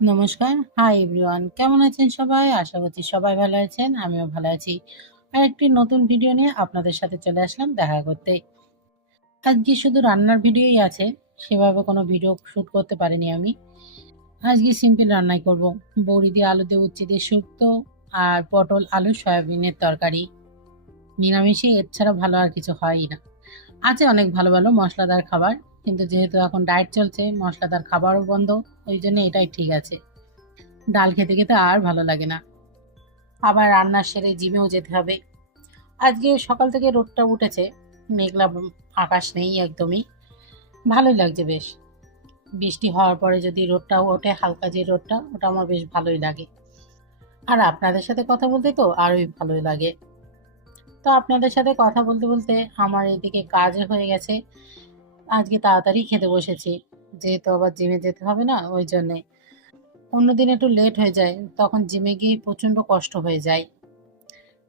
নমস্কার। Hi everyone. কেমন আছেন সবাই? আশা করছি সবাই ভালো আছেন। আমিও ভালো আছি। আরেকটি নতুন ভিডিও নিয়ে আপনাদের সাথে চলে আসলাম দেখা করতে। আজকে শুধু রান্নার ভিডিওই আছে। সেভাবে কোনো ভিডিও শুট করতে পারিনি আমি। আজকে সিম্পল রান্নাই করব। বড়ি দিয়ে, আলু দিয়ে, উচ্ছে দিয়ে শুক্তো আর পটল, আলু, সয়াবিনের তরকারি। নিরামিষে এর ছাড়া ভালো আর কিছু হয়ই না। আছে অনেক ভালো, ভালো মশলাদার খাবার। কিন্তু যেহেতু এখন ডায়েট চলছে, মশলাদার খাবারও বন্ধ। ওইজন্য এটাই ঠিক আছে। ডাল খেতে, খেতে আর ভালো লাগে না। আবার রান্না সেরে জিমেও যেতে হবে। আজকে সকাল থেকে রোদটা উঠেছে, মেঘলা আকাশ নেই একদমই। ভালোই লাগছে বেশ। বৃষ্টি হওয়ার পরে যদি রোদটা ওঠে, হালকা যে রোদটা, ওটা আমার বেশ ভালোই লাগে। আর আপনাদের সাথে কথা বলতে তো আরোই ভালোই লাগে। তো আপনাদের সাথে কথা বলতে বলতে আমার এদিকে কাজ হয়ে গেছে। আজকে তাড়াতাড়ি খেতে বসেছি, যেহেতু আবার জিমে যেতে হবে না ওই জন্যে। অন্যদিন একটু লেট হয়ে যায়, তখন জিমে গিয়ে প্রচণ্ড কষ্ট হয়ে যায়।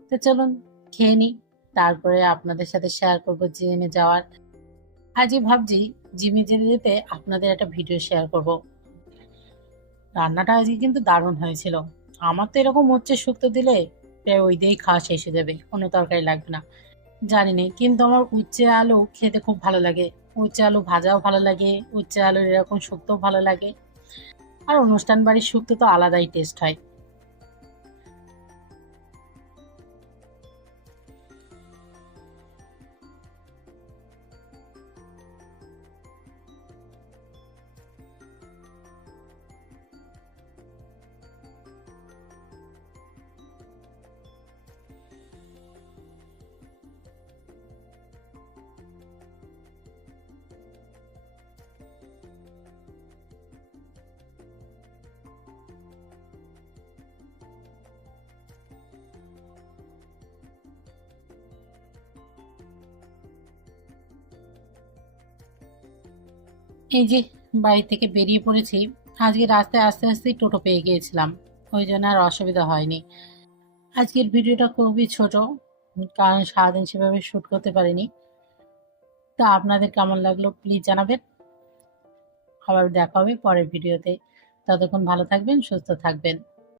তো চলুন খেয়ে নিই, তারপরে আপনাদের সাথে শেয়ার করব জিমে যাওয়ার। আজই ভাবছি জিমে যেতে যেতে আপনাদের একটা ভিডিও শেয়ার করব। রান্নাটা আজকে কিন্তু দারুণ হয়েছিল। আমার তো এরকম হচ্ছে শুক্তো দিলে প্রায় ওই দিয়েই খাওয়া শেষ হয়ে যাবে, কোনো তরকারি লাগবে না। জানি না, কিন্তু আমার উচ্ছে আলু খেতে খুব ভালো লাগে। উচ্ছে আলু ভাজাও ভালো লাগে, উচ্ছে আলুর এরকম শুক্তোও ভালো লাগে। আর অনুষ্ঠান বাড়ির শুক্তো তো আলাদাই টেস্ট হয়। এই যে বাড়ি থেকে বেরিয়ে পড়েছি। আজকে রাস্তায় আস্তে আস্তেই টোটো পেয়ে গিয়েছিলাম, ওই জন্য আর অসুবিধা হয়নি। আজকের ভিডিওটা খুবই ছোট, কারণ সারাদিন সেভাবে শ্যুট করতে পারিনি। তা আপনাদের কেমন লাগলো প্লিজ জানাবেন। আবার দেখা হবে পরের ভিডিওতে। ততক্ষণ ভালো থাকবেন, সুস্থ থাকবেন।